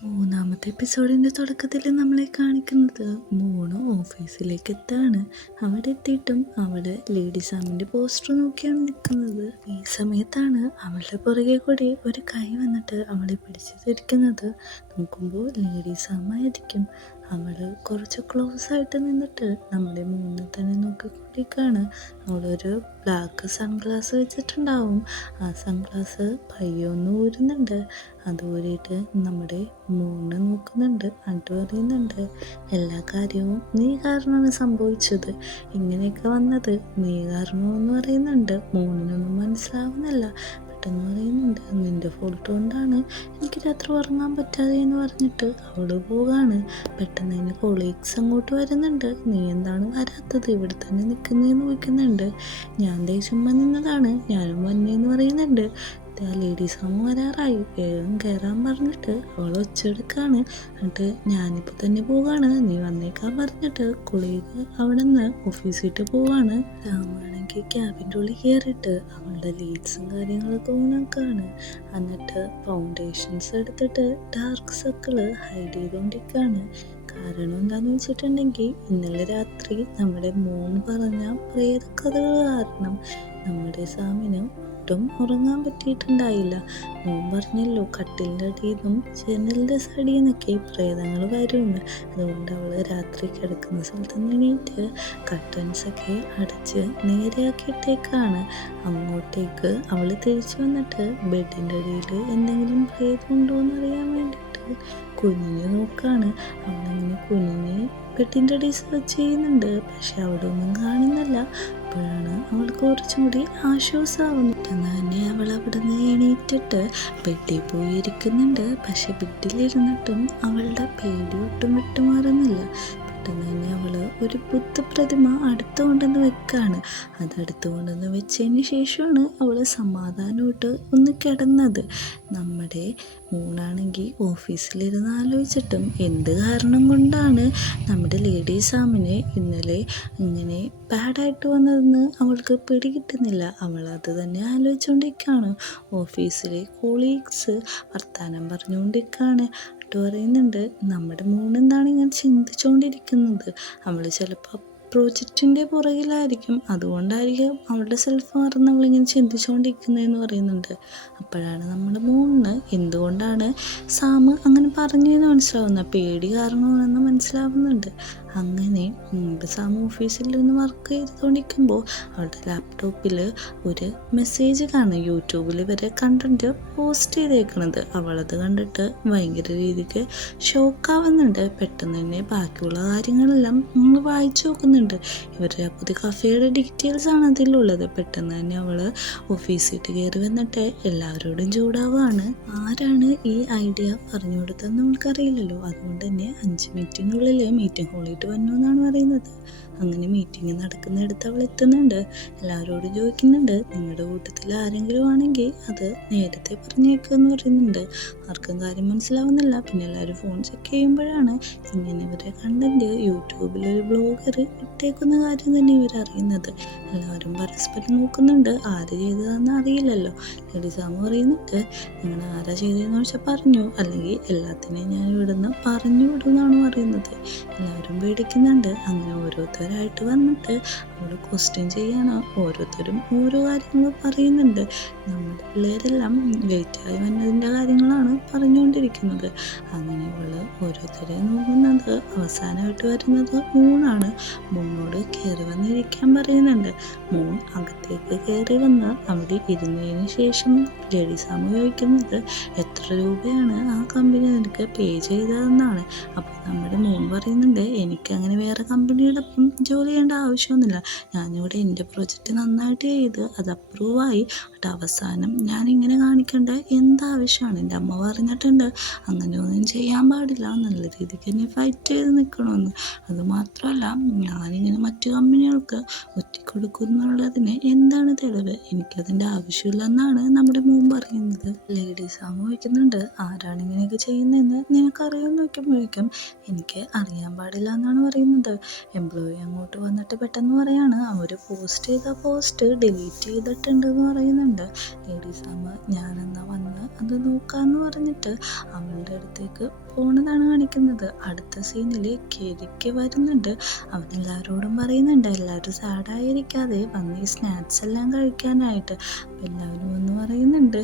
മൂന്നാമത്തെ എപ്പിസോഡിൻ്റെ തുടക്കത്തിൽ നമ്മളെ കാണിക്കുന്നത് മോണു ഓഫീസിലേക്ക് എത്താണ്. അവിടെ എത്തിയിട്ടും അവള് ലേഡി സാമിൻ്റെ പോസ്റ്റർ നോക്കിയാണ് നിൽക്കുന്നത്. ഈ സമയത്താണ് അവളുടെ പുറകെ കൂടി ഒരു കൈ വന്നിട്ട് അവളെ പിടിച്ചു തിരിക്കുന്നത്. നോക്കുമ്പോൾ ലേഡി സാമായിരിക്കും. അവള് കുറച്ച് ക്ലോസ് ആയിട്ട് നിന്നിട്ട് നമ്മുടെ മോനെ തന്നെ നോക്കിക്കൊണ്ടിരിക്കുകയാണ്. അവളൊരു ബ്ലാക്ക് സൺഗ്ലാസ് വെച്ചിട്ടുണ്ടാവും. ആ സൺഗ്ലാസ് പയ്യൊന്ന് ഊരുന്നുണ്ട്. അത് ഊരിയിട്ട് നമ്മുടെ മോനെ നോക്കുന്നുണ്ട്. എന്നിട്ട് പറയുന്നുണ്ട്, എല്ലാ കാര്യവും നീ കാരണമാണ് സംഭവിച്ചത്, ഇങ്ങനെയൊക്കെ വന്നത് നീ കാരണമെന്ന് പറയുന്നുണ്ട്. മോനിനൊന്നും മനസ്സിലാവുന്നില്ല. പെട്ടെന്ന് പറയുന്നുണ്ട്, നിന്റെ ഫോൾട്ട് കൊണ്ടാണ് എനിക്ക് രാത്രി ഉറങ്ങാൻ പറ്റാതെ എന്ന് പറഞ്ഞിട്ട് അവള് പോകാണ്. പെട്ടെന്ന് തന്നെ കൊളീഗ്സ് അങ്ങോട്ട് വരുന്നുണ്ട്. നീ എന്താണ് വരാത്തത്, ഇവിടെ തന്നെ നിൽക്കുന്നതെന്ന് ചോദിക്കുന്നുണ്ട്. ഞാൻ ദേഷ്യം നിന്നതാണ്, ഞാനും വന്നേന്ന് പറയുന്നുണ്ട്. ലേഡീസ് ഹോം വരാറായി, വേഗം കയറാൻ പറഞ്ഞിട്ട് അവൾ ഒച്ചെടുക്കാണ്. എന്നിട്ട് ഞാനിപ്പോൾ തന്നെ പോവാണ്, നീ വന്നേക്കാൻ പറഞ്ഞിട്ട് കൊളീഗ് അവിടെ നിന്ന് ഓഫീസിട്ട് പോവാണ്. രാമാണെങ്കിൽ ക്യാബിൻ്റെ ഉള്ളിൽ കയറിയിട്ട് അവളുടെ ലീഡ്സും കാര്യങ്ങളൊക്കെ ഓണാക്കാണ്. എന്നിട്ട് ഫൗണ്ടേഷൻസ് എടുത്തിട്ട് ഡാർക്ക് സർക്കിള് ഹൈഡ് ചെയ്തുകൊണ്ടിരിക്കുകയാണ്. കാരണം എന്താണെന്ന് വെച്ചിട്ടുണ്ടെങ്കിൽ ഇന്നലെ രാത്രി നമ്മുടെ മോൻ പറഞ്ഞ പ്രേതകഥകൾ കാരണം നമ്മുടെ സാമിന് ഒട്ടും ഉറങ്ങാൻ പറ്റിയിട്ടുണ്ടായില്ല. മോൻ പറഞ്ഞല്ലോ കട്ടിലിൻ്റെ അടിയിൽ നിന്നും ജനലിൻ്റെ സൈഡിൽ നിന്നൊക്കെ പ്രേതങ്ങൾ വരുമെന്ന്. അതുകൊണ്ട് അവൾ രാത്രി കിടക്കുന്ന സ്ഥലത്ത് എണീറ്റ് കർട്ടൻസൊക്കെ അടച്ച് നേരെയാക്കിയിട്ടേക്കാണ്. അങ്ങോട്ടേക്ക് അവൾ തിരിച്ചു വന്നിട്ട് ബെഡിൻ്റെ അടിയിൽ എന്തെങ്കിലും പ്രേതം ഉണ്ടോ എന്നറിയാൻ വേണ്ടിയിട്ട് കുനിഞ്ഞ് നോക്കാണ്. അവളങ്ങനെ കുനിഞ്ഞ് ബെഡിൻ്റെ അടിയിൽ സെർച്ച് ചെയ്യുന്നുണ്ട്. പക്ഷെ അവിടെ ഒന്നും കാണുന്നില്ല. അപ്പോഴാണ് അവൾക്ക് കുറച്ചും കൂടി ആശ്വാസമാവുന്നത്. തന്നെ അവൾ അവിടെ നിന്ന് എണീറ്റിട്ട് ബെഡിൽ പോയിരിക്കുന്നുണ്ട്. പക്ഷെ ബെഡിലിരുന്നിട്ടും അവളുടെ പേടി ഒട്ടും വിട്ടുമാറുന്നില്ല. പെട്ടെന്ന് തന്നെ അവള് ഒരു ബുദ്ധപ്രതിമ അടുത്ത് കൊണ്ടുവന്ന് വെക്കാണ്. അതടുത്ത് കൊണ്ടുവന്ന് വെച്ചതിന് ശേഷമാണ് അവള് സമാധാനമായിട്ട് ഒന്ന് കിടന്നത്. നമ്മുടെ മോനാണെങ്കിൽ ഓഫീസിലിരുന്ന് ആലോചിച്ചിട്ടും എന്ത് കാരണം കൊണ്ടാണ് നമ്മുടെ ലേഡി സാമിന് ഇന്നലെ ഇങ്ങനെ ബാഡായിട്ട് വന്നതെന്ന് അവൾക്ക് പിടികിട്ടുന്നില്ല. അവളത് തന്നെ ആലോചിച്ചുകൊണ്ടിരിക്കുകയാണ്. ഓഫീസിലെ കൊളീഗ്സ് വർത്താനം പറഞ്ഞുകൊണ്ടിരിക്കുകയാണ്. പറയുന്നുണ്ട്, നമ്മുടെ മോനെന്താണ് ഇങ്ങനെ ചിന്തിച്ചുകൊണ്ടിരിക്കുന്നത്, അവൾ ചിലപ്പോൾ പ്രോജക്റ്റിൻ്റെ പുറകിലായിരിക്കും, അതുകൊണ്ടായിരിക്കും അവളുടെ സെൽഫ് മറന്ന് അവളിങ്ങനെ ചിന്തിച്ചുകൊണ്ടിരിക്കുന്നതെന്ന് പറയുന്നുണ്ട്. അപ്പോഴാണ് നമ്മുടെ മോന് എന്തുകൊണ്ടാണ് സാമ് അങ്ങനെ പറഞ്ഞതെന്ന് മനസ്സിലാവുന്നത്. പേടി കാരണമാണെന്ന് മനസ്സിലാവുന്നുണ്ട്. അങ്ങനെ സാം ഓഫീസിൽ നിന്ന് വർക്ക് ചെയ്തുകൊണ്ടിരിക്കുമ്പോൾ അവളുടെ ലാപ്ടോപ്പിൽ ഒരു മെസ്സേജ് കാണും. യൂട്യൂബിൽ വരെ കണ്ടന്റ് പോസ്റ്റ് ചെയ്തേക്കണത്. അവളത് കണ്ടിട്ട് ഭയങ്കര രീതിക്ക് ഷോക്കാവുന്നുണ്ട്. പെട്ടെന്ന് തന്നെ ബാക്കിയുള്ള കാര്യങ്ങളെല്ലാം നമ്മൾ വായിച്ചു നോക്കുന്നുണ്ട്. ഇവരുടെ പുതിയ കഫേയുടെ ഡീറ്റെയിൽസ് ആണ് അതിലുള്ളത്. പെട്ടെന്ന് തന്നെ അവൾ ഓഫീസിട്ട് കയറി വന്നിട്ട് എല്ലാവരോടും ചൂടാവുകയാണ്. ആരാണ് ഈ ഐഡിയ പറഞ്ഞു കൊടുത്തതെന്ന് നമുക്കറിയില്ലല്ലോ. അതുകൊണ്ട് തന്നെ 5 മിനിറ്റിനുള്ളിൽ മീറ്റിംഗ് ഹാളിൽ വന്നു എന്നാണ് പറയുന്നത്. അങ്ങനെ മീറ്റിംഗ് നടക്കുന്നിടത്ത് അവൾ എത്തുന്നുണ്ട്. എല്ലാവരോടും ചോദിക്കുന്നുണ്ട്, നിങ്ങളുടെ കൂട്ടത്തിൽ ആരെങ്കിലും ആണെങ്കിൽ അത് നേരത്തെ പറഞ്ഞേക്കെന്ന് പറയുന്നുണ്ട്. ആർക്കും കാര്യം മനസ്സിലാവുന്നില്ല. പിന്നെ എല്ലാവരും ഫോൺ ചെക്ക് ചെയ്യുമ്പോഴാണ് ഇങ്ങനെ ഇവരെ കണ്ടന്റ് യൂട്യൂബിലൊരു ബ്ലോഗർ ഇട്ടേക്കുന്ന കാര്യം തന്നെ ഇവരറിയുന്നത്. എല്ലാവരും പരസ്പരം നോക്കുന്നുണ്ട്, ആര് ചെയ്തതെന്ന് അറിയില്ലല്ലോ. ലേഡീസാമ പറയുന്നുണ്ട്, നിങ്ങൾ ആരാ ചെയ്തതെന്ന് വെച്ചാൽ പറഞ്ഞു, അല്ലെങ്കിൽ എല്ലാത്തിനെയും ഞാൻ ഇവിടുന്ന് പറഞ്ഞു വിടുമെന്നാണ് പറയുന്നത്. എല്ലാവരും പേടിക്കുന്നുണ്ട്. അങ്ങനെ ഓരോരുത്തരായിട്ട് വന്നിട്ട് അവിടെ ക്വസ്റ്റ്യൻ ചെയ്യണം. ഓരോരുത്തരും ഓരോ കാര്യങ്ങൾ പറയുന്നുണ്ട്. നമ്മുടെ പിള്ളേരെല്ലാം ലേറ്റായി വന്നതിൻ്റെ കാര്യങ്ങളാണ് പറഞ്ഞുകൊണ്ടിരിക്കുന്നത്. അങ്ങനെയുള്ള ഓരോരുത്തരെ നോക്കുന്നത്. അവസാനമായിട്ട് വരുന്നത് മൂണാണ്. മൂണോട് കയറി വന്നിരിക്കാൻ പറയുന്നുണ്ട്. മൂൺ അകത്തേക്ക് കയറി വന്ന് അവിടെ ഇരുന്നതിന് ശേഷം ലേഡീസാമ ചോദിക്കുന്നത്, എത്ര രൂപയാണ് ആ കമ്പനി നിനക്ക് പേ ചെയ്തതെന്നാണ്. അപ്പോൾ നമ്മുടെ മൂൺ പറയുന്നുണ്ട്, എനിക്കങ്ങനെ വേറെ കമ്പനിയുടെ ജോലി ചെയ്യേണ്ട ആവശ്യമൊന്നുമില്ല, ഞാനിവിടെ എൻ്റെ പ്രൊജക്റ്റ് നന്നായിട്ട് ചെയ്ത് അത് അപ്രൂവായി. അവസാനം ഞാനിങ്ങനെ കാണിക്കേണ്ട എന്താവശ്യമാണ്, എൻ്റെ അമ്മ പറഞ്ഞിട്ടുണ്ട് അങ്ങനെയൊന്നും ചെയ്യാൻ പാടില്ല, നല്ല രീതിക്ക് തന്നെ ഫൈറ്റ് ചെയ്ത് നിൽക്കണമെന്ന്. അതുമാത്രമല്ല ഞാനിങ്ങനെ മറ്റു കമ്പനികൾക്ക് ഒറ്റിക്കൊടുക്കുന്നുള്ളതിന് എന്താണ് തെളിവ്, എനിക്കതിൻ്റെ ആവശ്യമില്ലെന്നാണ് നമ്മുടെ മോൻ പറയുന്നത്. ലേഡീസ് വയ്ക്കുന്നുണ്ട്, ആരാണ് ഇങ്ങനെയൊക്കെ ചെയ്യുന്നതെന്ന് നിനക്കറിയാമെന്ന് വയ്ക്കുമ്പോഴേക്കും എനിക്ക് അറിയാൻ പാടില്ല എന്നാണ് പറയുന്നത്. എംപ്ലോയി അങ്ങോട്ട് വന്നിട്ട് പെട്ടെന്ന് പറയാൻ പറയാണ് അവർ പോസ്റ്റ് ചെയ്ത പോസ്റ്റ് ഡിലീറ്റ് ചെയ്തിട്ടുണ്ടെന്ന് പറയുന്നുണ്ട്. ലേഡി സാം ഞാനെന്നാ വന്ന് അത് നോക്കാമെന്ന് പറഞ്ഞിട്ട് അവളുടെ അടുത്തേക്ക് പോണതാണ് കാണിക്കുന്നത്. അടുത്ത സീനിൽ കെരിക്ക് വരുന്നുണ്ട്. അവനെല്ലാവരോടും പറയുന്നുണ്ട് എല്ലാവരും സാഡായിരിക്കാതെ വന്ന് ഈ സ്നാക്സ് എല്ലാം കഴിക്കാനായിട്ട്. അപ്പം എല്ലാവരും വന്ന് പറയുന്നുണ്ട്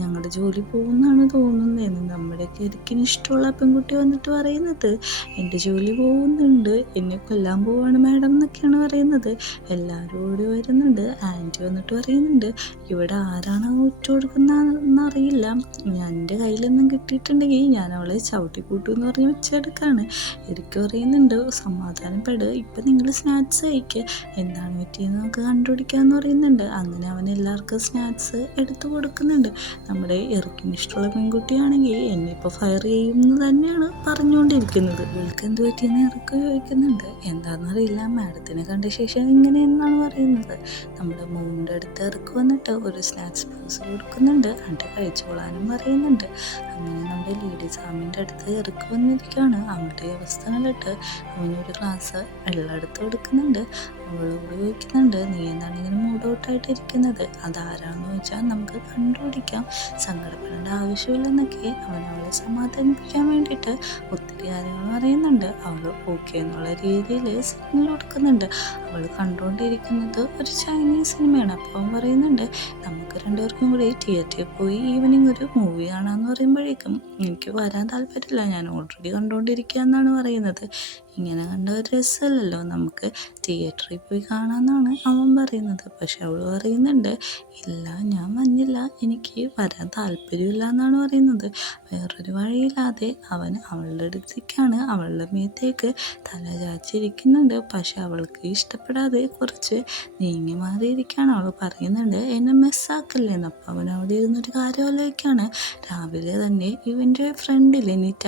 ഞങ്ങളുടെ ജോലി പോകുന്നതാണ് തോന്നുന്നതെന്ന്. നമ്മുടെ കെരിക്കിന് ഇഷ്ടമുള്ള പെൺകുട്ടി വന്നിട്ട് പറയുന്നത് എൻ്റെ ജോലി പോകുന്നുണ്ട്, എന്നെ കൊല്ലാൻ പോവാണ് മാഡം എന്നൊക്കെയാണ് പറയുന്നത്. എല്ലാവരും ഓടി വരുന്നുണ്ട്. ആൻറ്റി വന്നിട്ട് പറയുന്നുണ്ട് ഇവിടെ ആരാണ് ഒറ്റ കൊടുക്കുന്നതെന്നറിയില്ല, എൻ്റെ കയ്യിലൊന്നും കിട്ടിയിട്ടുണ്ടെങ്കിൽ ഞാൻ അവളെ ചവിട്ടിക്കൂട്ടു എന്ന് പറഞ്ഞ് വെച്ചെടുക്കാണ്. എനിക്ക് പറയുന്നുണ്ട് സമാധാനപ്പെട്, ഇപ്പം നിങ്ങൾ സ്നാക്സ് കഴിക്കുക, എന്താണ് പറ്റിയെന്ന് നമുക്ക് കണ്ടുപിടിക്കാമെന്ന് പറയുന്നുണ്ട്. അങ്ങനെ അവൻ എല്ലാവർക്കും സ്നാക്സ് എടുത്തു കൊടുക്കുന്നുണ്ട്. നമ്മുടെ എറിക്കിന് ഇഷ്ടമുള്ള പെൺകുട്ടിയാണെങ്കിൽ എന്നെ ഇപ്പോൾ ഫയർ ചെയ്യുമെന്ന് തന്നെയാണ് പറഞ്ഞുകൊണ്ടിരിക്കുന്നത്. ഇവൾക്ക് എന്ത് പറ്റിയെന്ന് എറിക്ക് ചോദിക്കുന്നുണ്ട്. എന്താണെന്നറിയില്ല, മാഡത്തിനെ കണ്ട ശേഷം ഇങ്ങനെയെന്നാണ് പറയുന്നത്. നമ്മുടെ മൂന്നിൻ്റെ അടുത്ത് എറിക്ക് വന്നിട്ട് ഒരു സ്നാക്സ് ബോക്സ് കൊടുക്കുന്നുണ്ട്, എന്നിട്ട് കഴിച്ചോളാനും പറയുന്നുണ്ട്. അങ്ങനെ നമ്മുടെ ലേഡി സാമിൻ്റെ അടുത്ത് എറിക്ക് വന്നിരിക്കുകയാണ്. അവളുടെ അവസ്ഥ കണ്ടിട്ട് അവനൊരു ഗ്ലാസ് വെള്ളം എടുത്ത് കൊടുക്കുന്നുണ്ട്. അവളോട് ചോദിക്കുന്നുണ്ട് നീ എന്താണ് ഇങ്ങനെ മൂഡ് ഔട്ടായിട്ട് ഇരിക്കുന്നത്, അതാരാന്ന് ചോദിച്ചാൽ നമുക്ക് കണ്ടുപിടിക്കാം, സങ്കടപ്പെടേണ്ട ആവശ്യമില്ലെന്നൊക്കെ അവൻ അവളെ സമാധാനിപ്പിക്കാൻ വേണ്ടിയിട്ട് ഒത്തിരി കാര്യങ്ങൾ പറയുന്നുണ്ട്. അവൾ ഓക്കെ എന്നുള്ള രീതിയിൽ സിഗ്നൽ കൊടുക്കുന്നുണ്ട്. അവൾ കണ്ടുകൊണ്ടിരിക്കുന്നത് ഒരു ചൈനീസ് സിനിമയാണ്. അപ്പോൾ അവൻ പറയുന്നുണ്ട് നമുക്ക് രണ്ടുപേർക്കും കൂടി തിയേറ്ററിൽ പോയി ഈവനിങ് ഒരു മൂവി കാണാമെന്ന് പറയുമ്പോഴേക്കും എനിക്ക് വരാൻ താല്പര്യമില്ല, ഞാൻ ഓൾറെഡി കണ്ടുകൊണ്ടിരിക്കുക എന്നാണ് പറയുന്നത്. ഇങ്ങനെ കണ്ട ഒരു രസമല്ലല്ലോ, നമുക്ക് തിയേറ്ററിൽ പോയി കാണാമെന്നാണ് അവൻ പറയുന്നത്. പക്ഷെ അവൾ പറയുന്നുണ്ട് ഇല്ല ഞാൻ വന്നില്ല, എനിക്ക് വരാൻ താല്പര്യമില്ല എന്നാണ് പറയുന്നത്. വേറൊരു വഴിയില്ലാതെ അവൻ അവളുടെ അടുത്തേക്കാണ്, അവളുടെ മേത്തേക്ക് തല ചാച്ചിരിക്കുന്നുണ്ട്. പക്ഷെ അവൾക്ക് ഇഷ്ടപ്പെടാതെ കുറച്ച് നീങ്ങി മാറിയിരിക്കുകയാണ്. അവൾ പറയുന്നുണ്ട് എന്നെ മെസ്സാക്കല്ലേന്ന്. അപ്പം അവൻ അവിടെ ഇരുന്നൊരു കാര്യം ആലോചിക്കുകയാണ്. രാവിലെ തന്നെ ഇവൻ്റെ ഫ്രണ്ടില്ലേ നിറ്റ,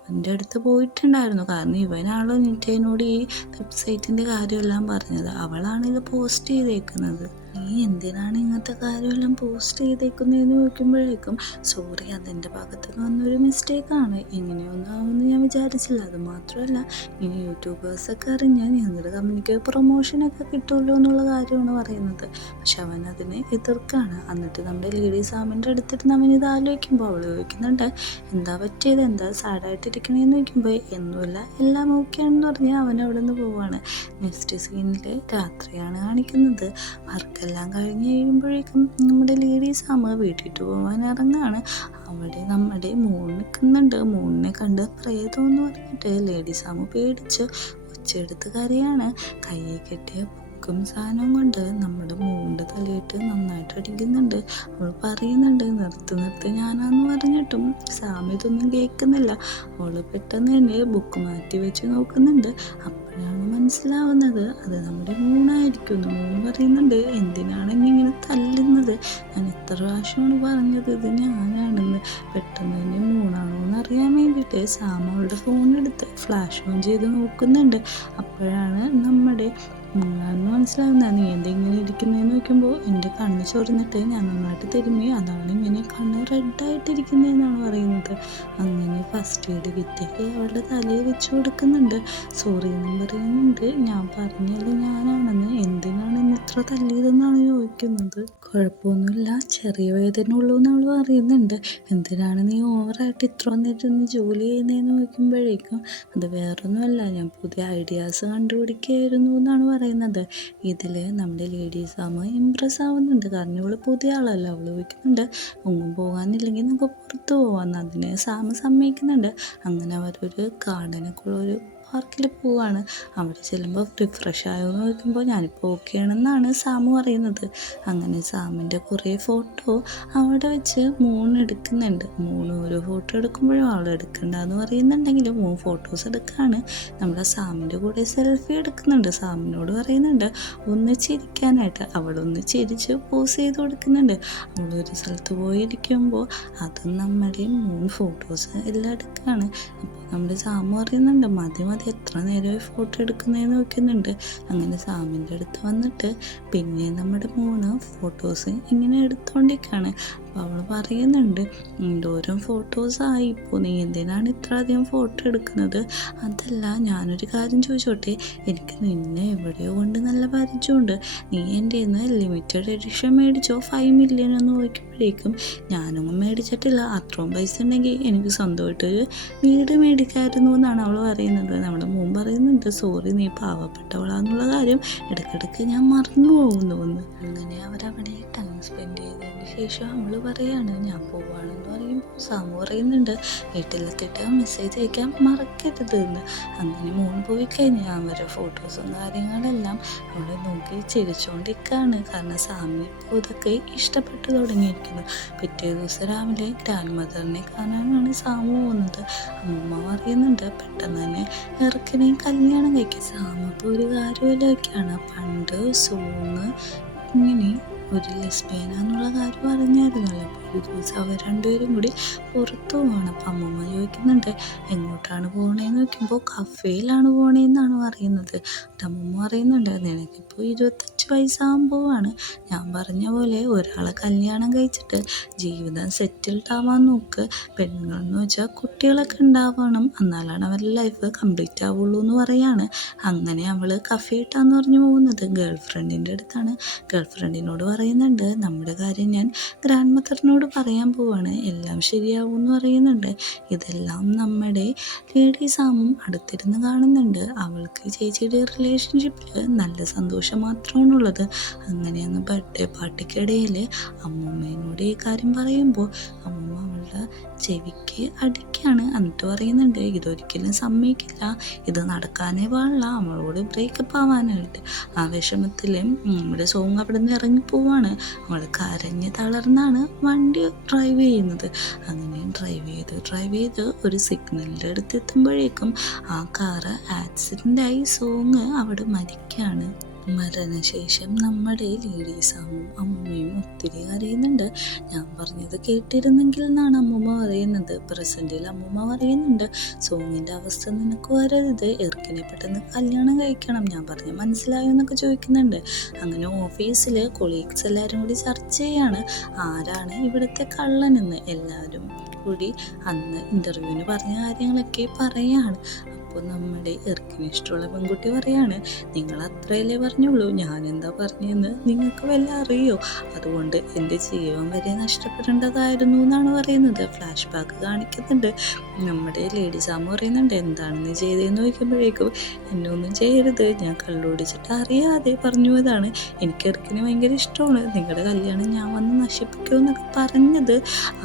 അവൻ്റെ അടുത്ത് പോയിട്ടുണ്ടായിരുന്നു. കാരണം ഇവനാണല്ലോ നിറ്റേനോട് ഈ വെബ്സൈറ്റിൻ്റെ കാര്യമെല്ലാം പറഞ്ഞത്. അവളാണ് ഇത് പോസ്റ്റ് ചെയ്തേക്കുന്നത്. നീ എന്തിനാണ് ഇങ്ങനത്തെ കാര്യമെല്ലാം പോസ്റ്റ് ചെയ്തേക്കുന്നതെന്ന് ചോദിക്കുമ്പോഴേക്കും സോറി അതെൻ്റെ ഭാഗത്ത് നിന്ന് വന്നൊരു മിസ്റ്റേക്കാണ്, ഇങ്ങനെയൊന്നും ആവുമെന്ന് ഞാൻ വിചാരിച്ചില്ല. അത് മാത്രമല്ല ഇനി യൂട്യൂബേഴ്സൊക്കെ അറിഞ്ഞാൽ ഞങ്ങളുടെ കമ്പനിക്ക് പ്രൊമോഷനൊക്കെ കിട്ടുമല്ലോ എന്നുള്ള കാര്യമാണ് പറയുന്നത്. പക്ഷെ അവൻ അതിനെ എതിർക്കാണ്. എന്നിട്ട് നമ്മുടെ ലേഡി സാമിൻ്റെ അടുത്തിട്ട് അവൻ ഇത് ആലോചിക്കുമ്പോൾ അവൾ ചോദിക്കുന്നുണ്ട് എന്താ പറ്റിയത്, എന്താ സാഡായിട്ടിരിക്കണേന്ന് ചോദിക്കുമ്പോൾ ഒന്നുമില്ല എല്ലാം ഓക്കെയാണെന്ന് പറഞ്ഞ് അവൻ അവിടെ നിന്ന് പോവാണ്. നെക്സ്റ്റ് സീനിൽ രാത്രിയാണ് കാണിക്കുന്നത്. വർക്കെല്ലാം കഴിഞ്ഞ് കഴിയുമ്പോഴേക്കും നമ്മുടെ ലേഡി സാമ വീട്ടിട്ട് പോകാൻ ഇറങ്ങാണ്. അവിടെ നമ്മുടെ മൂൺ നിൽക്കുന്നുണ്ട്. മൂണിനെ കണ്ട് പ്രേതമെന്ന് പറഞ്ഞിട്ട് ലേഡി സാമ പേടിച്ച് ഒച്ചയെടുത്ത് കരയാണ്. കയ്യിൽ കെട്ടിയ ബുക്കും സാധനവും കൊണ്ട് നമ്മുടെ മൂണിൻ്റെ തലയിട്ട് നന്നായിട്ട് അടിക്കുന്നുണ്ട്. അവൾ പറയുന്നുണ്ട് നിർത്ത് ഞാനാന്ന് പറഞ്ഞിട്ടും സാമ ഇതൊന്നും കേൾക്കുന്നില്ല. അവൾ പെട്ടെന്ന് തന്നെ ബുക്ക് മാറ്റി വെച്ച് നോക്കുന്നുണ്ട്. അപ്പോഴാണ് മനസ്സിലാവുന്നത് അത് നമ്മുടെ മൂണായിരിക്കുന്നു. മൂൺ പറയുന്നുണ്ട് എന്തിനാണ് എന്നെ ഇങ്ങനെ തല്ലുന്നത്, ഞാൻ എത്ര പ്രാവശ്യമാണ് പറഞ്ഞത് ഇത് ഞാനാണെന്ന്. പെട്ടെന്ന് തന്നെ മൂണാണോ എന്നറിയാൻ വേണ്ടിയിട്ട് സാമ അവളുടെ ഫോണെടുത്ത് ഫ്ലാഷ് ഓൺ ചെയ്ത് നോക്കുന്നുണ്ട്. അപ്പോഴാണ് നമ്മുടെ മൂന്നാണെന്ന് മനസ്സിലാവുന്നത്. നീ എന്തെങ്ങനെ ഇരിക്കുന്നതെന്ന് നോക്കുമ്പോൾ എൻ്റെ കണ്ണ് ചൊറിഞ്ഞിട്ട് ഞാൻ നന്നായിട്ട് തിരുമ്മി, അതാണ് ഇങ്ങനെ കണ്ണ് റെഡായിട്ടിരിക്കുന്നതെന്നാണ് പറയുന്നത്. അങ്ങനെ ഫസ്റ്റ് എയ്ഡ് കിറ്റൊക്കെ അവളുടെ തലയിൽ വെച്ച് കൊടുക്കുന്നുണ്ട്. സോറി എന്നും പറയുന്നുണ്ട്. ഞാൻ പറഞ്ഞത് ഞാനാണെന്ന്, എന്തിനാണ് എന്നെ ഇത്ര തല്ലിയതെന്നാണ് ചോദിക്കുന്നത്. കുഴപ്പമൊന്നുമില്ല, ചെറിയ വേദന ഉള്ളൂ എന്ന് അവൾ പറയുന്നുണ്ട്. എന്തിനാണ് നീ ഓവറായിട്ട് ഇത്ര വന്നിരുന്ന് ജോലി ചെയ്യുന്നതെന്ന് ചോദിക്കുമ്പോഴേക്കും അത് വേറൊന്നുമല്ല, ഞാൻ പുതിയ ഐഡിയാസ് കണ്ടുപിടിക്കുകയായിരുന്നു എന്നാണ് പറയുന്നത്. ഇതിൽ നമ്മുടെ ലേഡി സാമ ഇമ്പ്രസ് ആവുന്നുണ്ട്. കാരണം ഇവൾ പുതിയ ആളല്ല. അവൾ ചോദിക്കുന്നുണ്ട് ഒന്നും പോകാനില്ലെങ്കിൽ നമുക്ക് പുറത്ത് പോകാമെന്ന്. അതിന് സാമ സമ്മതിക്കുന്നുണ്ട്. അങ്ങനെ അവരൊരു ഗാർഡനൊക്കെ ഉള്ളൊരു പാർക്കിൽ പോവാണ്. അവിടെ ചെല്ലുമ്പോൾ റിഫ്രഷ് ആയോ എന്ന് ചോദിക്കുമ്പോൾ ഞാനിപ്പോൾ ഓക്കെ ആണെന്നാണ് സാമു പറയുന്നത്. അങ്ങനെ സാമിൻ്റെ കുറേ ഫോട്ടോ അവിടെ വെച്ച് മൂൺ എടുക്കുന്നുണ്ട്. മൂന്ന് ഓരോ ഫോട്ടോ എടുക്കുമ്പോഴും അവൾ എടുക്കണ്ടെന്ന് പറയുന്നുണ്ടെങ്കിലും മൂന്ന് ഫോട്ടോസ് എടുക്കുകയാണ്. നമ്മുടെ സാമിൻ്റെ കൂടെ സെൽഫി എടുക്കുന്നുണ്ട്. സാമിനോട് പറയുന്നുണ്ട് ഒന്ന് ചിരിക്കാനായിട്ട്. അവളൊന്ന് ചിരിച്ച് പോസ് ചെയ്ത് കൊടുക്കുന്നുണ്ട്. അവളൊരു സ്ഥലത്ത് പോയിരിക്കുമ്പോൾ അതും നമ്മുടെ മൂന്ന് ഫോട്ടോസ് എല്ലാം എടുക്കുകയാണ്. അപ്പോൾ നമ്മുടെ സാമു പറയുന്നുണ്ട് മതി എത്ര നേരമായി ഫോട്ടോ എടുക്കുന്നതെന്ന് നോക്കുന്നുണ്ട്. അങ്ങനെ സാമിൻ്റെ അടുത്ത് വന്നിട്ട് പിന്നെ നമ്മുടെ മൂന്ന് ഫോട്ടോസ് ഇങ്ങനെ എടുത്തുകൊണ്ടിരിക്കുകയാണ്. അപ്പോൾ അവൾ പറയുന്നുണ്ട്, എന്തോരം ഫോട്ടോസായി ഇപ്പോൾ, നീ എന്തിനാണ് ഇത്ര അധികം ഫോട്ടോ എടുക്കുന്നത്? അതല്ല, ഞാനൊരു കാര്യം ചോദിച്ചോട്ടെ, എനിക്ക് നിന്നെ എവിടെയോ കൊണ്ട് നല്ല പരിചയമുണ്ട്. നീ എൻ്റെ ലിമിറ്റഡ് എഡിഷൻ മേടിച്ചോ 5 മില്യൺ എന്ന് ചോദിക്കുമ്പോഴേക്കും ഞാനൊന്നും മേടിച്ചിട്ടില്ല, അത്രയും പൈസ ഉണ്ടെങ്കിൽ എനിക്ക് സ്വന്തമായിട്ടൊരു വീട് മേടിക്കായിരുന്നു എന്നാണ് അവൾ പറയുന്നത്. നമ്മുടെ മോൻ പറയുന്നുണ്ട്, സോറി, നീ പാവപ്പെട്ടവളാന്നുള്ള കാര്യം ഇടയ്ക്കിടയ്ക്ക് ഞാൻ മറന്നു പോകുന്നു എന്ന്. അങ്ങനെ അവരവിടെ ടൈം സ്പെൻഡ് ചെയ്തതിന് ശേഷം അവൾ പറയാണ്, ഞാൻ പോവാണെന്ന് പറയുമ്പോൾ സാമു പറയുന്നുണ്ട്, വീട്ടിലെത്തിയിട്ട് മെസ്സേജ് അയക്കാൻ മറക്കരുത് എന്ന്. അങ്ങനെ മോൻ പോയി കഴിഞ്ഞാൽ അവരുടെ ഫോട്ടോസും കാര്യങ്ങളെല്ലാം അവൾ നോക്കി ചിരിച്ചുകൊണ്ടിരിക്കുകയാണ്. കാരണം സാമിന് ഇപ്പോൾ ഇതൊക്കെ ഇഷ്ടപ്പെട്ടു തുടങ്ങിയിരിക്കുന്നു. പിറ്റേ ദിവസം രാവിലെ ഗ്രാൻഡ് മദറിനെ കാണാനാണ് സാമു പോകുന്നത്. അമ്മ പറയുന്നുണ്ട്, പെട്ടെന്ന് തന്നെ ഇറക്കിനെയും കല്യാണം കഴിക്കും. സാമു ഇപ്പോൾ ഒരു കാര്യമില്ലൊക്കെയാണ്. പണ്ട് സോങ് ഇങ്ങനെ ഒരു ലെസ്ബിയനാന്നുള്ള കാര്യം അറിഞ്ഞായിരുന്നല്ലോ. അപ്പോൾ ഒരു ദിവസം അവർ രണ്ടുപേരും കൂടി പുറത്തു പോവാണ്. അപ്പം അമ്മമ്മ ചോദിക്കുന്നുണ്ട്, എങ്ങോട്ടാണ് പോകണേന്ന് നോക്കുമ്പോൾ കഫേയിലാണ് പോകണേന്നാണ് പറയുന്നത്. അമ്മമ്മ പറയുന്നുണ്ട്, നിനക്കിപ്പോൾ 25 വയസ്സാകുമ്പോഴാണ്, ഞാൻ പറഞ്ഞ പോലെ ഒരാളെ കല്യാണം കഴിച്ചിട്ട് ജീവിതം സെറ്റിൽഡ് ആവാൻ നോക്ക്. പെണ്ണുങ്ങളെന്ന് വെച്ചാൽ കുട്ടികളൊക്കെ ഉണ്ടാവണം, എന്നാലാണ് അവരുടെ ലൈഫ് കംപ്ലീറ്റ് ആവുള്ളൂ എന്ന് പറയാണ്. അങ്ങനെ അവൾ കഫേ ഇട്ടാന്ന് പറഞ്ഞു പോകുന്നത് ഗേൾ ഫ്രണ്ടിൻ്റെ അടുത്താണ്. ഗേൾ ഫ്രണ്ടിനോട് പറയുന്നുണ്ട്, നമ്മുടെ കാര്യം ഞാൻ ഗ്രാൻഡ് മദറിനോട് പറയാൻ പോവാണ്, എല്ലാം ശരിയാവും എന്ന് പറയുന്നുണ്ട്. ഇതെല്ലാം നമ്മുടെ ലേഡി സാമും അടുത്തിരുന്ന് കാണുന്നുണ്ട്. അവൾക്ക് ചേച്ചിയുടെ റിലേഷൻഷിപ്പിൽ നല്ല സന്തോഷം മാത്രമാണുള്ളത്. അങ്ങനെയൊന്ന് ബർത്ത്ഡേ പാർട്ടിക്കിടയിൽ അമ്മൂമ്മേനോട് ഈ കാര്യം പറയുമ്പോൾ അമ്മൂമ്മ അവളുടെ ചെവിക്ക് അടിക്കാണ്. എന്നിട്ട് പറയുന്നുണ്ട്, ഇതൊരിക്കലും സമ്മതിക്കില്ല, ഇത് നടക്കാനേ പാടില്ല, അവളോട് ബ്രേക്കപ്പ് ആവാനായിട്ട്. ആ വിഷമത്തിൽ നമ്മുടെ സോങ് അവിടെ നിന്ന് ഇറങ്ങിപ്പോവാണ്. അവൾ കരഞ്ഞ് തളർന്നാണ് വണ്ടി ഡ്രൈവ് ചെയ്യുന്നത്. അങ്ങനെ ഡ്രൈവ് ചെയ്ത് ഒരു സിഗ്നലിൻ്റെ അടുത്ത് എത്തുമ്പോഴേക്കും ആ കാറ് ആക്സിഡൻ്റായി സോങ് അവിടെ മരിക്കുകയാണ്. മരണശേഷം നമ്മുടെ ലേഡീസാമും അമ്മൂമ്മയും ഒത്തിരി കരയുന്നുണ്ട്. ഞാൻ പറഞ്ഞത് കേട്ടിരുന്നെങ്കിൽ എന്നാണ് അമ്മൂമ്മ പറയുന്നത്. പ്രസൻറ്റിൽ അമ്മൂമ്മ പറയുന്നുണ്ട്, സോങ്ങിൻ്റെ അവസ്ഥ നിനക്ക് വരരുത്, എർക്കിനെ പെട്ടെന്ന് കല്യാണം കഴിക്കണം, ഞാൻ പറഞ്ഞ് മനസ്സിലായോ എന്നൊക്കെ ചോദിക്കുന്നുണ്ട്. അങ്ങനെ ഓഫീസിൽ കൊളീഗ്സ് എല്ലാവരും കൂടി ചർച്ച ചെയ്യാണ്, ആരാണ് ഇവിടുത്തെ കള്ളനെന്ന്. എല്ലാവരും കൂടി അന്ന് ഇൻ്റർവ്യൂവിന് പറഞ്ഞ കാര്യങ്ങളൊക്കെ പറയാണ്. അപ്പോൾ നമ്മുടെ എർക്കിന് ഇഷ്ടമുള്ള പെൺകുട്ടി പറയാണ്, നിങ്ങൾ അത്രയല്ലേ പറഞ്ഞുള്ളൂ, ഞാനെന്താ പറഞ്ഞതെന്ന് നിങ്ങൾക്ക് വല്ല അറിയോ? അതുകൊണ്ട് എൻ്റെ ജീവൻ വരെ നഷ്ടപ്പെടേണ്ടതായിരുന്നു എന്നാണ് പറയുന്നത്. ഫ്ലാഷ് ബാക്ക് കാണിക്കുന്നുണ്ട്. നമ്മുടെ ലേഡി സാമു പറയുന്നുണ്ട്, എന്താണ് നീ ചെയ്തതെന്ന് ചോദിക്കുമ്പോഴേക്കും, എന്നെ ഒന്നും ചെയ്യരുത്, ഞാൻ കള്ളുപിടിച്ചിട്ട് അറിയാതെ പറഞ്ഞു പോയതാണ്, എനിക്ക് എർക്കിന് ഭയങ്കര ഇഷ്ടമാണ്, നിങ്ങളുടെ കല്യാണം ഞാൻ വന്ന് നശിപ്പിക്കുമെന്നൊക്കെ പറഞ്ഞത്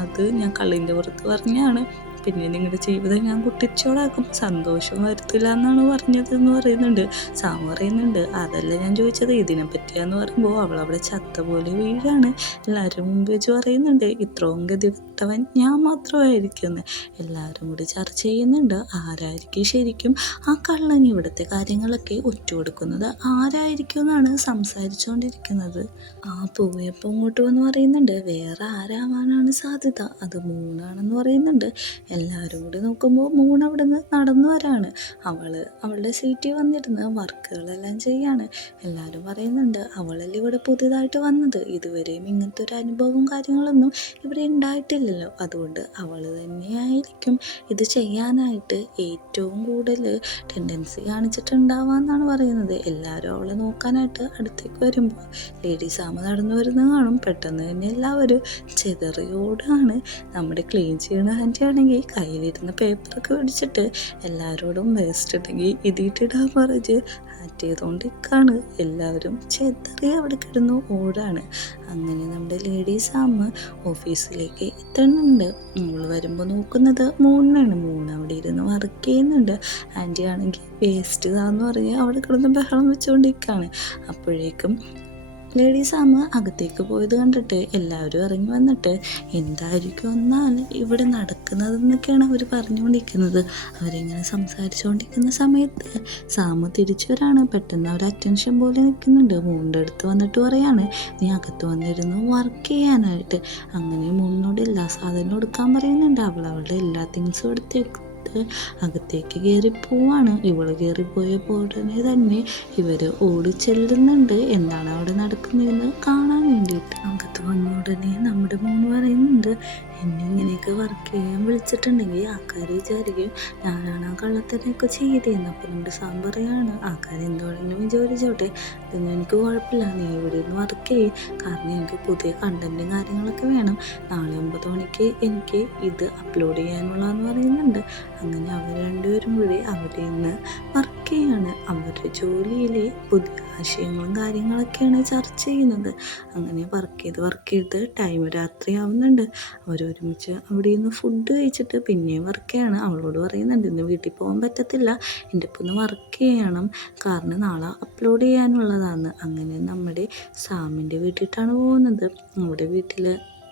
അത് ഞാൻ കള്ളിൻ്റെ പുറത്ത് പറഞ്ഞാണ്, പിന്നെ നിങ്ങളുടെ ജീവിതം ഞാൻ കുട്ടിച്ചോടാക്കും, സന്തോഷം വരുത്തില്ല എന്നാണ് പറഞ്ഞതെന്ന് പറയുന്നുണ്ട്. സാമു പറയുന്നുണ്ട്, അതല്ല ഞാൻ ചോദിച്ചത്, ഇതിനെ പറ്റിയാന്ന് പറയുമ്പോൾ അവളവിടെ ചത്ത പോലെ വീഴാണ്. എല്ലാവരും മുമ്പ് വെച്ച് പറയുന്നുണ്ട്, ഇത്രയും ഗതികെട്ടവൻ ഞാൻ മാത്രമായിരിക്കുമെന്ന്. എല്ലാവരും കൂടി ചർച്ച ചെയ്യുന്നുണ്ട്, ആരായിരിക്കും ശരിക്കും ആ കള്ളൻ, ഇവിടുത്തെ കാര്യങ്ങളൊക്കെ ഒറ്റുകൊടുക്കുന്നത് ആരായിരിക്കും എന്നാണ് സംസാരിച്ചുകൊണ്ടിരിക്കുന്നത്. ആ പോയപ്പോൾ ഇങ്ങോട്ട് വന്ന് പറയുന്നുണ്ട്, വേറെ ആരാവാനാണ് സാധ്യത, അത് മൂണാണെന്ന് പറയുന്നുണ്ട്. എല്ലാവരും കൂടി നോക്കുമ്പോൾ മൂൺ അവിടെ നിന്ന് നടന്നു വരാണ്. അവളുടെ സീറ്റിൽ വന്നിരുന്ന് വർക്കുകളെല്ലാം ചെയ്യാണ്. എല്ലാവരും പറയുന്നുണ്ട്, അവളല്ലേ ഇവിടെ പുതിയതായിട്ട് വന്നത്, ഇതുവരെയും ഇങ്ങനത്തെ ഒരു അനുഭവവും കാര്യങ്ങളൊന്നും ഇവിടെ ഉണ്ടായിട്ടില്ലല്ലോ, അതുകൊണ്ട് അവൾ തന്നെയായിരിക്കും ഇത് ചെയ്യാനായിട്ട് ഏറ്റവും കൂടുതൽ ടെൻഡൻസി കാണിച്ചിട്ടുണ്ടാവാന്നാണ് പറയുന്നത്. എല്ലാവരും അവളെ നോക്കാനായിട്ട് അടുത്തേക്ക് വരുമ്പോൾ ലേഡി സാമ നടന്നു വരുന്നത് കാണും. പെട്ടെന്ന് തന്നെ എല്ലാവരും ചെതറിയോടാണ്. നമ്മുടെ ക്ലീൻ ചെയ്യുന്ന ആൻറ്റി ആണെങ്കിൽ കയ്യിലിരുന്ന പേപ്പറൊക്കെ പിടിച്ചിട്ട് എല്ലാവരോടും വേസ്റ്റ് ഉണ്ടെങ്കിൽ ഇതിട്ടിടാൻ പറഞ്ഞ് ആക്ട് ചെയ്തുകൊണ്ടിരിക്കുകയാണ്. എല്ലാവരും ചെതറി അവിടെ കിടന്നു ഓടാണ്. അങ്ങനെ നമ്മുടെ ലേഡീസ് ആമ്മ ഓഫീസിലേക്ക് എത്തുന്നുണ്ട്. നമ്മൾ വരുമ്പോൾ നോക്കുന്നത് മൂന്നാണ്. അവിടെ ഇരുന്ന് വർക്ക് ചെയ്യുന്നുണ്ട്. ആൻറ്റി ആണെങ്കിൽ വേസ്റ്റ് ഇതാന്ന് പറഞ്ഞ് അവിടെ കിടന്ന് ബഹളം വെച്ചുകൊണ്ടിരിക്കുകയാണ്. അപ്പോഴേക്കും ലേഡീസ് ആമ്മ അകത്തേക്ക് പോയത് കണ്ടിട്ട് എല്ലാവരും ഇറങ്ങി വന്നിട്ട് എന്തായിരിക്കും എന്നാൽ ഇവിടെ നടക്കുന്നതെന്നൊക്കെയാണ് അവർ പറഞ്ഞുകൊണ്ടിരിക്കുന്നത്. അവരിങ്ങനെ സംസാരിച്ചുകൊണ്ടിരിക്കുന്ന സമയത്ത് സാമു തിരിച്ചു വരാണ്. പെട്ടെന്ന് അവർ അറ്റൻഷൻ പോലെ നിൽക്കുന്നുണ്ട്. മൂണിൻ്റെ അടുത്ത് വന്നിട്ട് പറയാണ്, നീ അകത്ത് വന്നിരുന്നു വർക്ക് ചെയ്യാനായിട്ട്. അങ്ങനെ മൂന്നിനോട് എല്ലാ സാധനവും എടുക്കാൻ പറയുന്നുണ്ട്. അവളുടെ എല്ലാ തിങ്സും എടുത്ത് എടുത്ത് അകത്തേക്ക് കയറി പോവാണ്. ഇവള് കയറിപ്പോയ ഉടനെ തന്നെ ഇവർ ഓടി ചെല്ലുന്നുണ്ട് എന്താണ് അവിടെ നടക്കുന്നതെന്ന് കാണാൻ വേണ്ടിയിട്ട്. അകത്ത് വന്ന ഉടനെ നമ്മുടെ മോൻ പറയുന്നുണ്ട്, എന്നെ ഇങ്ങനെയൊക്കെ വർക്ക് ചെയ്യാൻ വിളിച്ചിട്ടുണ്ടെങ്കിൽ ആൾക്കാർ വിചാരിക്കും ഞാനാണ് ആ കള്ളത്തരൊക്കെ ചെയ്തതെന്ന്. അപ്പം നമ്മുടെ സാം പറയാണ്, ആൾക്കാർ എന്തുകൊണ്ടെങ്കിലും വിചാരിച്ചോട്ടെ, ഇതൊന്നും എനിക്ക് കുഴപ്പമില്ല, നീ ഇവിടെ നിന്ന് വർക്ക് ചെയ്യും, കാരണം എനിക്ക് പുതിയ കണ്ടൻറ്റും കാര്യങ്ങളൊക്കെ വേണം, നാളെ 9 മണിക്ക് എനിക്ക് ഇത് അപ്ലോഡ് ചെയ്യാനുള്ളതെന്ന് പറയുന്നുണ്ട്. അങ്ങനെ അവർ രണ്ടുപേരും കൂടി അവിടെ നിന്ന് വർക്ക് ചെയ്യാണ്. അവരുടെ ജോലിയിലെ പുതിയ ആശയങ്ങളും കാര്യങ്ങളൊക്കെയാണ് ചർച്ച ചെയ്യുന്നത്. അങ്ങനെ വർക്ക് ചെയ്ത് ടൈം രാത്രിയാവുന്നുണ്ട്. അവരൊരുമിച്ച് അവിടെ നിന്ന് ഫുഡ് കഴിച്ചിട്ട് പിന്നെയും വർക്ക് ചെയ്യാണ്. അവളോട് പറയുന്നുണ്ട്, ഇന്ന് വീട്ടിൽ പോകാൻ പറ്റത്തില്ല, എൻ്റെ ഒപ്പം ഒന്ന് വർക്ക് ചെയ്യണം, കാരണം നാളെ അപ്ലോഡ് ചെയ്യാനുള്ളതാണ്. അങ്ങനെ നമ്മുടെ സാമിൻ്റെ വീട്ടിലാണ് പോകുന്നത്. നമ്മുടെ വീട്ടിൽ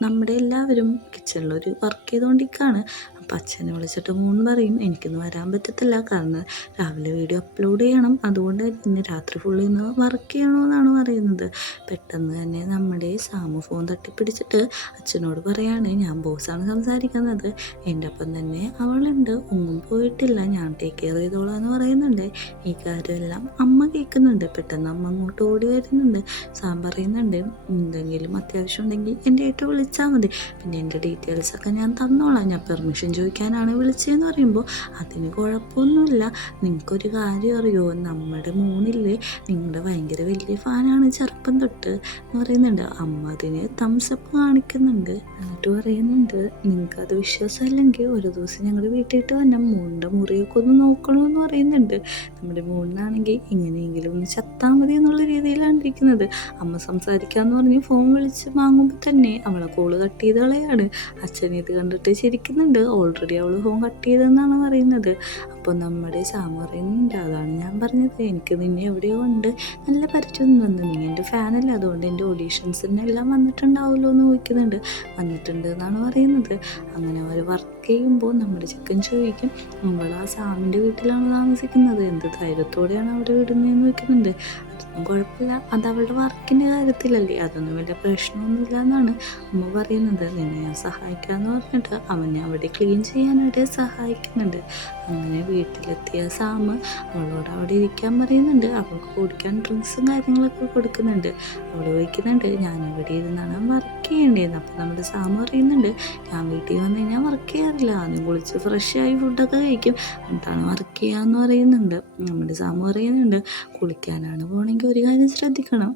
നമ്മുടെ എല്ലാവരും കിച്ചണിലൊരു വർക്ക് ചെയ്തുകൊണ്ടിരിക്കുകയാണ്. അപ്പം അച്ഛനെ വിളിച്ചിട്ട് മോൻ പറയും, എനിക്കൊന്ന് വരാൻ പറ്റത്തില്ല, കാരണം രാവിലെ വീഡിയോ അപ്ലോഡ് ചെയ്യണം, അതുകൊണ്ട് ഇന്ന് രാത്രി ഫുള്ള് ഇന്ന് വർക്ക് ചെയ്യണമെന്നാണ് പറയുന്നത്. പെട്ടെന്ന് തന്നെ നമ്മുടെ സാമു ഫോൺ തട്ടിപ്പിടിച്ചിട്ട് അച്ഛനോട് പറയാണ്, ഞാൻ ബോസാണ് സംസാരിക്കുന്നത്, എൻ്റെ ഒപ്പം തന്നെ അവളുണ്ട്, ഒന്നും പോയിട്ടില്ല, ഞാൻ ടേക്ക് കെയർ ചെയ്തോളാം എന്ന് പറയുന്നുണ്ട്. ഈ കാര്യമെല്ലാം അമ്മ കേൾക്കുന്നുണ്ട്. പെട്ടെന്ന് അമ്മ അങ്ങോട്ട് ഓടി വരുന്നുണ്ട്. സാം പറയുന്നുണ്ട്, എന്തെങ്കിലും അത്യാവശ്യം ഉണ്ടെങ്കിൽ എൻ്റെ ആയിട്ട് വിളിച്ചാൽ മതി, പിന്നെ എൻ്റെ ഡീറ്റെയിൽസൊക്കെ ഞാൻ തന്നോളാം, ഞാൻ പെർമിഷൻ ചോദിക്കാനാണ് വിളിച്ചതെന്ന് പറയുമ്പോൾ, അതിന് കുഴപ്പമൊന്നുമില്ല, നിങ്ങൾക്കൊരു കാര്യം അറിയോ, നമ്മുടെ മോനില്ലേ നിങ്ങളുടെ ഭയങ്കര വലിയ ഫാനാണ് ചെറുപ്പം തൊട്ട് എന്ന് പറയുന്നുണ്ട്. അമ്മ അതിന് തംസപ്പ് കാണിക്കുന്നുണ്ട്. എന്നിട്ട് പറയുന്നുണ്ട്, നിങ്ങൾക്കത് വിശ്വാസമല്ലെങ്കിൽ ഒരു ദിവസം ഞങ്ങളുടെ വീട്ടിലിട്ട് വന്നാൽ മോളുടെ മുറിയൊക്കെ ഒന്ന് നോക്കണമെന്ന് പറയുന്നുണ്ട്. നമ്മുടെ മോനാണെങ്കിൽ ഇങ്ങനെയെങ്കിലും ഒന്ന് ചത്താൽ മതി എന്നുള്ള രീതിയിലാണ് ഇരിക്കുന്നത്. അമ്മ സംസാരിക്കാമെന്ന് പറഞ്ഞ് ഫോൺ വിളിച്ച് വാങ്ങുമ്പോൾ തന്നെ അവളെ കോള് കട്ട് ചെയ്ത് കളയാണ്. അച്ഛൻ ഇത് കണ്ടിട്ട് ചിരിക്കുന്നുണ്ട്. ഓൾറെഡി അവൾ ഫോൺ കട്ട് ചെയ്തെന്നാണ് പറയുന്നത്. അപ്പോൾ നമ്മുടെ സാം പറയുന്നുണ്ട്, അതാണ് ഞാൻ പറഞ്ഞത്, എനിക്ക് നിന്നെ എവിടെയോ ഉണ്ട്, നല്ല പരിചയം വന്നു, നീ എൻ്റെ ഫാനല്ല, അതുകൊണ്ട് എൻ്റെ ഓഡീഷൻസിനെല്ലാം വന്നിട്ടുണ്ടാവുമല്ലോ എന്ന് ചോദിക്കുന്നുണ്ട്. വന്നിട്ടുണ്ട് എന്നാണ് പറയുന്നത്. അങ്ങനെ അവർ വർക്ക് ചെയ്യുമ്പോൾ നമ്മുടെ ചെക്കൻ ചോദിക്കും, നമ്മൾ ആ സാമിൻ്റെ വീട്ടിലാണ് താമസിക്കുന്നത്, എന്ത് ധൈര്യത്തോടെയാണ് അവിടെ വിടുന്നതെന്ന് ചോദിക്കുന്നുണ്ട്. അതൊന്നും കുഴപ്പമില്ല, അത് അവളുടെ വർക്കിൻ്റെ കാര്യത്തിലല്ലേ, അതൊന്നും വലിയ പ്രശ്നമൊന്നുമില്ല എന്നാണ് അമ്മ പറയുന്നത്. നിന്നെ ഞാൻ സഹായിക്കാമെന്ന് പറഞ്ഞിട്ട് അവനെ അവിടെ ക്ലീൻ ചെയ്യാനായിട്ട് സഹായിക്കുന്നുണ്ട്. അങ്ങനെ വീട്ടിലെത്തിയ സാം അവളോട് അവിടെ ഇരിക്കാൻ പറയുന്നുണ്ട്. അവൾക്ക് കുടിക്കാൻ ഡ്രിങ്ക്സും കാര്യങ്ങളൊക്കെ കൊടുക്കുന്നുണ്ട്. അവൾ ചോദിക്കുന്നുണ്ട്, ഞാനിവിടെ ഇരുന്നാണ് വർക്ക് ചെയ്യേണ്ടതെന്ന്. അപ്പോൾ നമ്മുടെ സാം പറയുന്നുണ്ട്, ഞാൻ വീട്ടിൽ വന്നു കഴിഞ്ഞാൽ വർക്ക് ചെയ്യാറില്ല, ആദ്യം കുളിച്ച് ഫ്രഷായി ഫുഡൊക്കെ കഴിക്കും, എന്നിട്ടാണ് വർക്ക് ചെയ്യാമെന്ന് പറയുന്നുണ്ട്. നമ്മുടെ സാം പറയുന്നുണ്ട്, കുളിക്കാനാണ് പോകണമെങ്കിൽ ഒരു കാര്യം ശ്രദ്ധിക്കണം,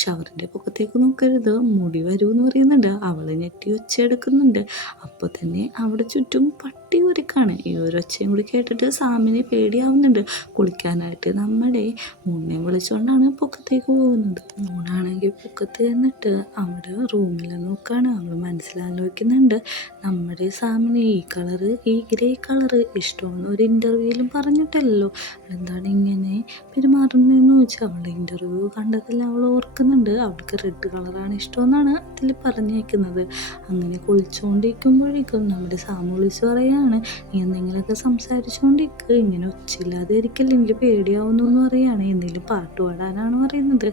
ഷവറിൻ്റെ പൊക്കത്തേക്ക് നോക്കരുത്, മുടി വരുമെന്ന് പറയുന്നുണ്ട്. അവൾ ഞെട്ടി ഒച്ചയെടുക്കുന്നുണ്ട്. അപ്പോൾ തന്നെ അവിടെ ചുറ്റും പട്ടി ഒരുക്കാണ്. ഈ ഒരു ഒച്ചയും കൂടി കേട്ടിട്ട് സാമിനെ പേടിയാവുന്നുണ്ട്. കുളിക്കാനായിട്ട് നമ്മുടെ മോനെ വിളിച്ചുകൊണ്ടാണ് പൊക്കത്തേക്ക് പോകുന്നത്. മോനാണെങ്കിൽ പൊക്കത്ത് ചെന്നിട്ട് അവിടെ റൂമിൽ നോക്കുകയാണ്. അവൾ മനസ്സിലാലോചിക്കുന്നുണ്ട്, നമ്മുടെ സാമിന് ഈ കളറ്, ഈ ഗ്രേ കളറ് ഇഷ്ടമെന്ന് ഒരു ഇൻ്റർവ്യൂവിലും പറഞ്ഞിട്ടല്ലോ, എന്താണ് ഇങ്ങനെ പെരുമാറുന്നതെന്ന് ചോദിച്ചാൽ അവളുടെ ഇൻ്റർവ്യൂ കണ്ടതെല്ലാം അവൾ ഓർക്കുന്നുണ്ട്. അവൾക്ക് റെഡ് കളറാണ് ഇഷ്ടമെന്നാണ് അതിൽ പറഞ്ഞേക്കുന്നത്. അങ്ങനെ കുളിച്ചുകൊണ്ടിരിക്കുമ്പോഴേക്കും നമ്മുടെ സാമു വിളിച്ച് പറയാണ്, നീ എന്തെങ്കിലുമൊക്കെ സംസാരിച്ചുകൊണ്ടിരിക്കുക, ഇങ്ങനെ ഒച്ചയില്ലാതെ ഇരിക്കല്ലേ, എനിക്ക് പേടിയാവുന്നു എന്ന് പറയുകയാണ്. എന്തെങ്കിലും പാട്ട് പാടാനാണ് പറയുന്നത്.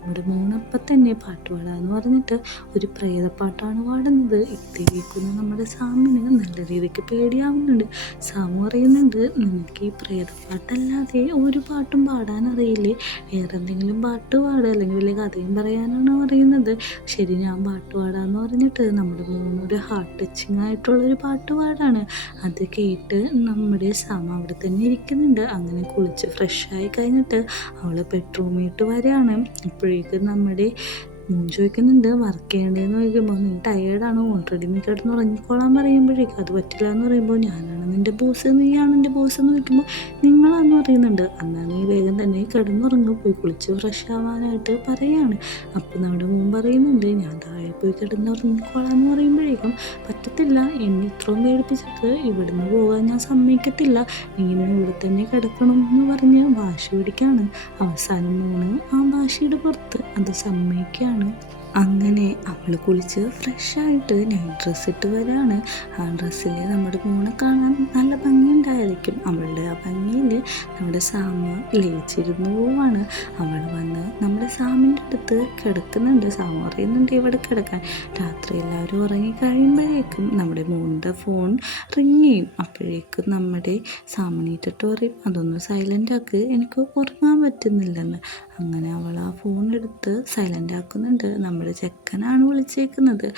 നമ്മുടെ മോനപ്പം തന്നെ പാട്ട് പാടാന്ന് പറഞ്ഞിട്ട് ഒരു പ്രേതപ്പാട്ടാണ് പാടുന്നത്. ഇത് കേൾക്കുന്ന നമ്മുടെ സാമിന് നല്ല രീതിക്ക് പേടിയാവുന്നുണ്ട്. സാമു പറയുന്നുണ്ട്, നിനക്ക് ഈ പ്രേതപ്പാട്ടല്ലാതെ ഒരു പാട്ടും പാടാൻ അറിയില്ലേ, വേറെ എന്തെങ്കിലും പാട്ട് പാടുക, അല്ലെങ്കിൽ വലിയ കഥയും പറയാനാണ് പറയുന്നത്. ശരി, ഞാൻ പാട്ട് പാടാന്ന് പറഞ്ഞിട്ട് നമ്മുടെ മോനൊരു ഹാർട്ട് ടച്ചിങ് ആയിട്ടുള്ളൊരു പാട്ട് പാടാണ്. അത് കേട്ട് നമ്മുടെ സാം അവിടെ തന്നെ ഇരിക്കുന്നുണ്ട്. അങ്ങനെ കുളിച്ച് ഫ്രഷായി കഴിഞ്ഞിട്ട് അവൾ ബെഡ്റൂമിട്ട് വരികയാണ്. അപ്പോഴേക്കും നമ്മുടെ മോൻ ചോദിക്കുന്നുണ്ട്, വർക്ക് ചെയ്യേണ്ടതെന്ന് ചോദിക്കുമ്പോൾ, നീ ടയേർഡാണോ, ഓൾറെഡി നീ കിടന്ന് ഉറങ്ങിക്കോളാൻ പറയുമ്പോഴേക്കും അത് പറ്റില്ല എന്ന് പറയുമ്പോൾ, ഞാനാണ് നിൻ്റെ ബോസ്, നീയാണ് എൻ്റെ ബോസ് എന്ന് ചോദിക്കുമ്പോൾ നിങ്ങളാന്ന് പറയുന്നുണ്ട്. എന്നാൽ നീ വേഗം തന്നെ കിടന്നുറങ്ങി പോയി കുളിച്ച് ഫ്രഷ് ആവാനായിട്ട് പറയാണ്. അപ്പോൾ നമ്മുടെ മോൻ പറയുന്നുണ്ട്, ഞാൻ താഴെ പോയി കിടന്നുറങ്ങിക്കോളാം എന്ന് പറയുമ്പോഴേക്കും, പറ്റത്തില്ല, എന്നെ ഇത്രയും പേടിപ്പിച്ചിട്ട് ഇവിടുന്ന് പോകാൻ ഞാൻ സമ്മതിക്കത്തില്ല, നീ ഇന്ന് ഇവിടെ തന്നെ കിടക്കണം എന്ന് പറഞ്ഞ് വാശി പിടിക്കുകയാണ്. അവസാനം മോന് ആ വാശിയുടെ പുറത്ത് അത് സമ്മതിക്കുകയാണ്. അങ്ങനെ അവൾ കുളിച്ച് ഫ്രഷായിട്ട് നൈറ്റ് ഡ്രസ്സ് ഇട്ട് വരാണ്. ആ ഡ്രസ്സിൽ നമ്മുടെ മോനെ കാണാൻ നല്ല ഭംഗിയുണ്ട്. കൊണ്ടായിരിക്കും അവളുടെ ആ ഭംഗിയിൽ നമ്മുടെ സാമ് ലയിച്ചിരുന്നു പോവാണ്. അവൾ വന്ന് നമ്മുടെ സാമിൻ്റെ അടുത്ത് കിടക്കുന്നുണ്ട്. സാമ പറയുന്നുണ്ട് ഇവിടെ കിടക്കാൻ. രാത്രി എല്ലാവരും ഉറങ്ങി കഴിയുമ്പോഴേക്കും നമ്മുടെ മോൻ്റെ ഫോൺ റിങ് ചെയ്യും. അപ്പോഴേക്കും നമ്മുടെ സാമണീറ്റിട്ട് പറയും അതൊന്ന് സൈലൻ്റ് ആക്ക്, എനിക്ക് ഉറങ്ങാൻ പറ്റുന്നില്ലെന്ന്. അങ്ങനെ അവൾ ആ ഫോൺ എടുത്ത് സൈലൻ്റ് ആക്കുന്നുണ്ട്. നമ്മുടെ ചെക്കനാണ് വിളിച്ചേക്കുന്നത്.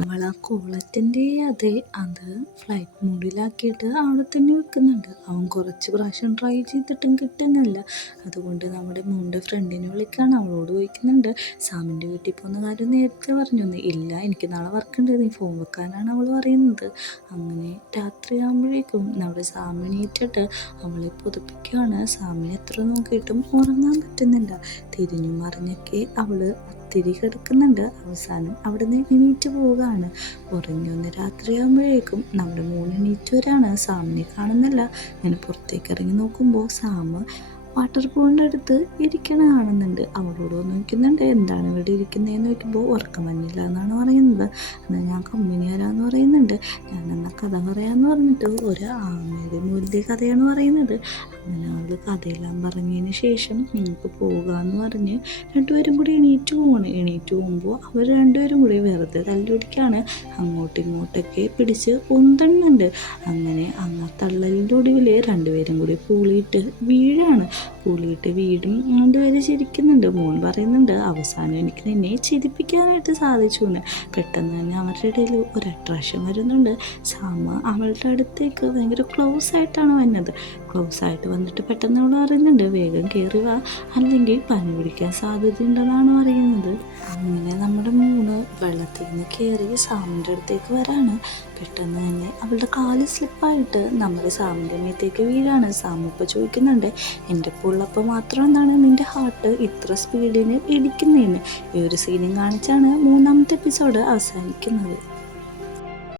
അവൾ ആ കോളറ്റിൻ്റെ അത് ഫ്ലൈറ്റ് മോഡിലാക്കിയിട്ട് അവിടെ തന്നെ വെക്കുന്നുണ്ട്. അവൻ കുറച്ച് പ്രാവശ്യം ട്രൈ ചെയ്തിട്ടും കിട്ടുന്നില്ല. അതുകൊണ്ട് നമ്മുടെ മോൻ്റെ ഫ്രണ്ടിനെ വിളിക്കാൻ അവളോട് ചോദിക്കുന്നുണ്ട് സാമിൻ്റെ വീട്ടിൽ പോകുന്ന കാര്യം നേരത്തെ പറഞ്ഞു. ഇല്ല, എനിക്ക് നാളെ വർക്കുണ്ട്, നീ ഫോൺ വെക്കാനാണ് അവൾ പറയുന്നത്. അങ്ങനെ രാത്രിയാകുമ്പോഴേക്കും നമ്മുടെ സാമിനീറ്റിട്ട് അവളെ പുതപ്പിക്കുകയാണ്. സാമിനെ എത്ര നോക്കിയിട്ടും ഉറങ്ങാൻ പറ്റുന്നില്ല. തിരിഞ്ഞു മറിഞ്ഞൊക്കെ അവൾ ഒത്തിരി കിടക്കുന്നുണ്ട്. അവസാനം അവിടെ നിന്ന് എണീറ്റ് പോവുകയാണ്. ഉറങ്ങി ഒന്ന് രാത്രിയാകുമ്പോഴേക്കും നമ്മുടെ മോൻ എണീറ്റ് വരാണ്. സാമിനെ കാണുന്നില്ല. ഞാൻ പുറത്തേക്ക് ഇറങ്ങി നോക്കുമ്പോൾ സാമ് വാട്ടർ പൂളിൻ്റെ അടുത്ത് ഇരിക്കണ കാണുന്നുണ്ട്. അവളോട് നോക്കുന്നുണ്ട് എന്താണ് ഇവിടെ ഇരിക്കുന്നതെന്ന് നോക്കുമ്പോൾ ഉറക്കം വന്നില്ല എന്നാണ് പറയുന്നത്. എന്നാൽ ഞാൻ കമ്പനി വരാമെന്ന് പറയുന്നുണ്ട്. ഞാൻ എന്നാൽ കഥ പറയാമെന്ന് പറഞ്ഞിട്ട് ഒരു ആമയുടെ മൂലിൻ്റെ കഥയാണ് പറയുന്നത്. അങ്ങനെ അവൾ കഥയെല്ലാം പറഞ്ഞതിന് ശേഷം നിങ്ങൾക്ക് പോകാമെന്ന് പറഞ്ഞ് രണ്ടുപേരും കൂടി എണീറ്റ് പോകുമ്പോൾ അവർ രണ്ടുപേരും കൂടി വെറുതെ തല്ലുപിടിക്കുകയാണ്. അങ്ങോട്ടും ഇങ്ങോട്ടൊക്കെ പിടിച്ച് പൊന്തുന്നുണ്ട്. അങ്ങനെ അങ്ങ് തള്ളലിൻ്റെ ഒടുവിൽ രണ്ടുപേരും കൂടി പൂളിയിട്ട് വീടും രണ്ടുപേരും ചിരിക്കുന്നുണ്ട്. മോൻ പറയുന്നുണ്ട് അവസാനം എനിക്ക് നിന്നെ ചിരിപ്പിക്കാനായിട്ട് സാധിച്ചു എന്ന്. പെട്ടെന്ന് തന്നെ അവരുടെ ഇടയിൽ ഒരു അട്രാക്ഷൻ വരുന്നുണ്ട്. സാമ അവളുടെ അടുത്തേക്ക് ഭയങ്കര ക്ലോസ് ആയിട്ടാണ് വന്നത്. ക്ലോസ് ആയിട്ട് വന്നിട്ട് പെട്ടെന്ന് അവൾ പറയുന്നുണ്ട് വേഗം കയറി വാ, അല്ലെങ്കിൽ പനി പിടിക്കാൻ സാധ്യതയുണ്ടെന്നാണ് പറയുന്നത്. അങ്ങനെ നമ്മുടെ മോന് വെള്ളത്തിൽ നിന്ന് കയറി സാമിൻ്റെ അടുത്തേക്ക് വരാണ്. പെട്ടെന്ന് തന്നെ അവളുടെ കാല് സ്ലിപ്പായിട്ട് നമ്മുടെ സാമിൻ്റെ മേത്തേക്ക് വീഴാണ്. സാമിപ്പോൾ ചോദിക്കുന്നുണ്ട് എൻ്റെ പുള്ളപ്പോൾ മാത്രം എന്താണ് നിൻ്റെ ഹാർട്ട് ഇത്ര സ്പീഡിന് ഇടിക്കുന്നതെന്ന്. ഈ ഒരു സീനും കാണിച്ചാണ് 3ാമത്തെ എപ്പിസോഡ് അവസാനിക്കുന്നത്.